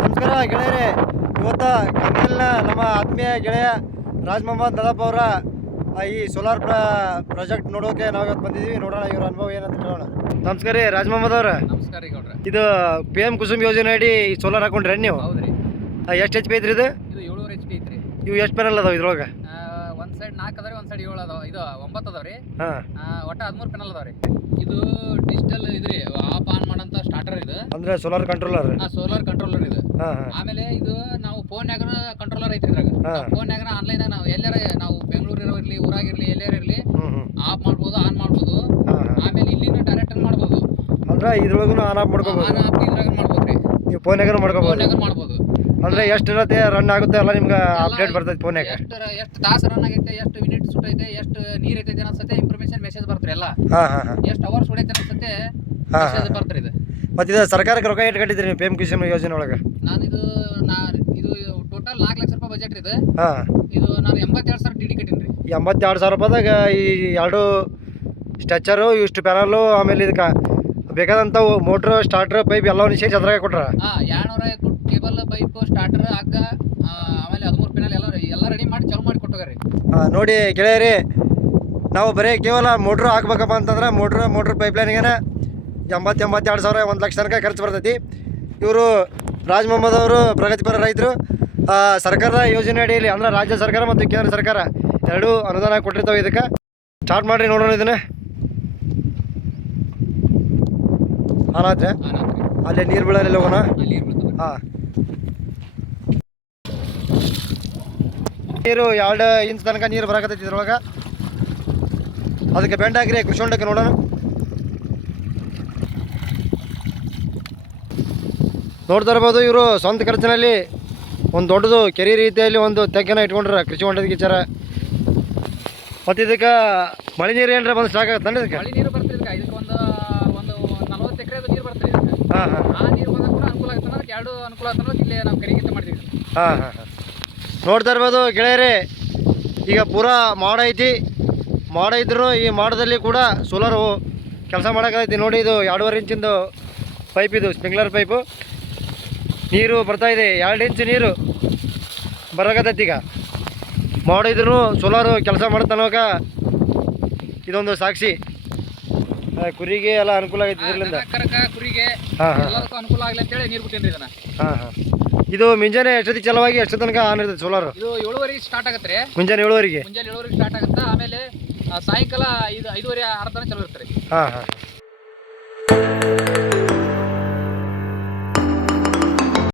ನಮಸ್ಕಾರ ಗೆಳೆಯರೇ. ಇವತ್ತು ಕಮ್ಮಿಯಲ್ನ ನಮ್ಮ ಆತ್ಮೀಯ ಗೆಳೆಯ ರಾಜ್ ಮೊಹಮ್ಮದ್ ನದಾಫ್ ಅವರ ಈ ಸೋಲಾರ್ ಪ್ರಾಜೆಕ್ಟ್ ನೋಡೋಕೆ ನಾವು ಇವತ್ತು ಬಂದಿದ್ದೀವಿ. ನೋಡೋಣ ಇವ್ರ ಅನುಭವ ಏನಂತ ಕೇಳೋಣ. ನಮಸ್ಕಾರ ರೀ ರಾಜ್ ಮೊಹಮ್ಮದ್ ಅವ್ರ. ನಮಸ್ಕಾರ ರೀ ಗೌಡ್ರೆ. ಇದು ಪಿ ಎಂ ಕುಸುಮ್ ಯೋಜನೆ ಅಡಿ ಸೋಲಾರ್ ಹಾಕೊಂಡ್ರಿ ನೀವು? ಹೌದ್ರಿ. ಎಷ್ಟು ಎಚ್ ಪಿ ಐತ್ರಿ ಇದು? ಇದು 700 HP ಐತ್ರಿ. ಇವು ಎಷ್ಟು ಪ್ಯಾನಲ್ ಅದಾವ ಇದ್ರೊಳಗೆ? ಒಂದ್ ಸೈಡ್ 4 ಅದಾವ್ರಿ, ಒಂದ್ ಸೈಡ್ 7 ಅದಾವ. ಇದು 9 ಅದಾವ್ರಿ. ಒಟ್ಟ 13 ಪ್ಯಾನಲ್ ಅದಾವ್ರಿ. ಇದು ಡಿಜಿಟಲ್ ಇದ್ರಿ, ಆಫ್ ಆನ್ ಮಾಡಂತ ಸ್ಟಾರ್ಟರ್ ಇದು. ಅಂದ್ರೆ ಸೋಲಾರ್ ಕಂಟ್ರೋಲರ್. ಸೋಲಾರ್ ಕಂಟ್ರೋಲರ್ ಇದು. ಆಮೇಲೆ ಇದು ನಾವು ಫೋನ್ಯಾಗ ಕಂಟ್ರೋಲರ್ ಐತ್ರಿ ಇದ್ರಾಗ. ಫೋನ್ಯಾಗ ಆನ್ಲೈನ್ ನಾವು ಎಲ್ಲಾರ ನಾವು ಬೆಂಗಳೂರು ಇರ್ಲಿ, ಊರಾಗಿರ್ಲಿ, ಎಲ್ಲಾರ ಇರ್ಲಿ ಆಫ್ ಮಾಡ್ಬೋದು, ಆನ್ ಮಾಡ್ಬೋದು. ಆಮೇಲೆ ಇಲ್ಲಿನ ಡೈರೆಕ್ಟ್ ಮಾಡ್ಬೋದು. ಅಂದ್ರೆ ಇದ್ರೊಳಗೂ ಆನ್ ಆಫ್ ಮಾಡ್ಕೋಬಹುದು. ಆನ್ ಆಫ್ ಇದ್ರಾಗ ಮಾಡ್ಬೋದ್ರಿ. ನೀವು ಫೋನ್ಯಾಗ ಮಾಡ್ಕೋಬಹುದು. ಮಾಡ್ಬೋದು. ಅಂದ್ರೆ ಎಷ್ಟು ಇರತ್ತೆ ರನ್ ಆಗುತ್ತೆ ಎಲ್ಲ ನಿಮ್ಗೆ ಅಪ್ಡೇಟ್ ಬರ್ತೈತೆ ಫೋನ್ಯಾಗ. ಎಷ್ಟು ತಾಸು ರನ್ ಆಗೈತೆ, ಎಷ್ಟು ಮಿನಿಟ್ ಸುಟ್ಟೈತೆ, ಎಷ್ಟು ನೀರ್ ಐತೈತೆ ಅನ್ಸತ್ತೆ ಇನ್ಫಾರ್ಮೇಶನ್ ಮೆಸೇಜ್ ಬರ್ತ್ರಿ ಎಲ್ಲ. ಎಷ್ಟು ಅವರ್ಸ್ ಹೊಡೈತೆ ಅನ್ಸತ್ತೆ ಮೆಸೇಜ್ ಬರ್ತ್ರಿ ಇದು. ಮತ್ತೆ ಇದು ಸರ್ಕಾರಕ್ಕೆ ರೊಕ್ಕ ಎಷ್ಟು ಕಟ್ಟಿದ್ರಿ ನೀವು ಪಿ ಎಂ ಕುಸುಮ್ ಯೋಜನೆ ಒಳಗೆ? ಇದು ಟೋಟಲ್ 4 ಲಕ್ಷ ರೂಪಾಯಿ ಬಜೆಟ್ ಇದು. ಇದು ನಾನು 82,000 ಡಿಡಿ ಕಟ್ಟಿನ್ರಿ. 82,000 ರೂಪಾಯಿದಾಗ ಈ 2 ಸ್ಟ್ರೆಚರು, ಇಷ್ಟು ಪ್ಯಾನಲ್ಲು, ಆಮೇಲೆ ಇದಕ್ಕೆ ಬೇಕಾದಂಥ ಮೋಟ್ರು, ಸ್ಟಾರ್ಟ್ರ್, ಪೈಪ್ ಎಲ್ಲವೂ ಸೇರಿಸಿ ಅದ್ರಾಗ ಕೊಟ್ರ? 250 ಕೇಬಲ್, ಪೈಪ್, ಸ್ಟಾರ್ಟರ್, ಹಗ್ಗ, ಆಮೇಲೆ 13 ಪ್ಯಾನಲ್ ಎಲ್ಲ ರೆಡಿ ಮಾಡಿ ಚಾಲು ಮಾಡಿ ಕೊಟ್ಟೋಗ್ರಿ. ನೋಡಿ ಗೆಳೆಯರಿ, ನಾವು ಬರೀ ಕೇವಲ ಮೋಟ್ರು ಹಾಕ್ಬೇಕಪ್ಪ ಅಂತಂದ್ರೆ ಮೋಟ್ರ್ ಪೈಪ್ಲೈನ್ಗೇನೆ 82,000 1 ಲಕ್ಷ ತನಕ ಖರ್ಚು ಬರ್ತೈತಿ. ಇವರು ರಾಜ್ ಮೊಹಮ್ಮದ್ ಅವರು ಪ್ರಗತಿಪರ ರೈತರು. ಸರ್ಕಾರದ ಯೋಜನೆ ಅಡಿಯಲ್ಲಿ ಅಂದ್ರೆ ರಾಜ್ಯ ಸರ್ಕಾರ ಮತ್ತು ಕೇಂದ್ರ ಸರ್ಕಾರ ಎರಡೂ ಅನುದಾನ ಕೊಟ್ಟಿರ್ತಾವೆ. ಇದಕ್ಕೆ ಸ್ಟಾರ್ಟ್ ಮಾಡಿರಿ ನೋಡೋಣ. ಇದನ್ನೇ ಆನಾದ್ರೆ ಅಲ್ಲೇ ನೀರು ಬೀಳಲ್ಲ ಹೋಗೋಣ. ಹಾಂ, ನೀರು 2 ಇಂಚ್ ತನಕ ನೀರು ಬರಾಕತ್ತೈತಿ ಇದ್ರೊಳಗೆ. ಅದಕ್ಕೆ ಬೆಂಡ್ ಹಾಕ್ರಿ ಕೃಷಿ ಹೊಂಡಕ್ಕೆ ನೋಡೋಣ. ನೋಡ್ತಾ ಇರ್ಬೋದು, ಇವರು ಸ್ವಂತ ಖರ್ಚಿನಲ್ಲಿ ಒಂದು ದೊಡ್ಡದು ಕೆರೆ ರೀತಿಯಲ್ಲಿ ಒಂದು ತೆಗ್ಗನ ಇಟ್ಕೊಂಡ್ರ ಕೃಷಿ ಹೊಂಡದ ಗಿಚಾರ. ಮತ್ತು ಇದಕ್ಕೆ ಮಳೆ ನೀರು ಏನಾರ ಬಂದು ಸ್ಟಾಕ್ ಆಗುತ್ತೆ ಇದಕ್ಕೆ? ಮಳೆ ನೀರು ಬರ್ತಿದ್ದೆ. ಇದಕ್ಕೆ ಒಂದು 40 ಎಕರೆ ನೀರು ಬರ್ತದೆ. ಹಾಂ ಹಾಂ, ಆ ನೀರು ಬಂದಾಗ ಕೂಡ ಅನುಕೂಲ ಆಗುತ್ತೆ. ಅಂದ್ರೆ 2 ಅನುಕೂಲ ಆಗ್ತದೆ. ಇಲ್ಲಿ ನಾವು ಕೆರೆಗಿಂತ ಮಾಡಿದ್ದೀವಿ. ಹಾಂ ಹಾಂ ಹಾಂ, ನೋಡ್ತಾ ಇರ್ಬೋದು ಗೆಳೆಯರೇ. ಈಗ ಪೂರಾ ಮಾಡ ಐತಿ. ಮಾಡ ಇದ್ರು ಈ ಮಾಡದಲ್ಲಿ ಕೂಡ ಸೋಲಾರು ಕೆಲಸ ಮಾಡೋಕ್ಕೈತಿ. ನೋಡಿ, ಇದು 2.5 ಇಂಚಿಂದು ಪೈಪ್, ಇದು ಸ್ಪ್ರಿಂಕ್ಲರ್ ಪೈಪು. ನೀರು ಬರ್ತಾಯಿದೆ, 2 ಇಂಚು ನೀರು ಬರಾಕತ್ತೈತಿ. ಈಗ ಮಾಡಿದ್ರು ಸೋಲಾರು ಕೆಲಸ ಮಾಡ್ತಾನೋಗ ಇದೊಂದು ಸಾಕ್ಷಿ. ಕುರಿಗೆ ಎಲ್ಲ ಅನುಕೂಲ ಆಗೈತಿ ಇದರಿಂದ. ಕುರಿಗೆ ಹಾಂ ಹಾಂ, ಎಲ್ಲದಕ್ಕೂ ಅನುಕೂಲ ಆಗಲಿ ಅಂತೇಳಿ ನೀರು ಬಿಟ್ಟಿನ್ರಿ ಇದನ್ನ. ಹಾಂ ಹಾಂ, ಇದು ಮುಂಜಾನೆ ಎಷ್ಟೊತ್ತಿಗೆ ಚಲವಾಗಿ ಎಷ್ಟು ತನಕ ಆನ್ ಇರ್ತದೆ ಸೋಲಾರು? ಇದು 7:30 ಸ್ಟಾರ್ಟ್ ಆಗುತ್ತೆ ರೀ. ಮುಂಜಾನೆ 7:30 ಸ್ಟಾರ್ಟ್ ಆಗುತ್ತೆ. ಆಮೇಲೆ ಸಾಯಂಕಾಲ 5:30 6 ತನಕ ಚಲೋ ಇರ್ತಾರೆ. ಹಾಂ ಹಾಂ.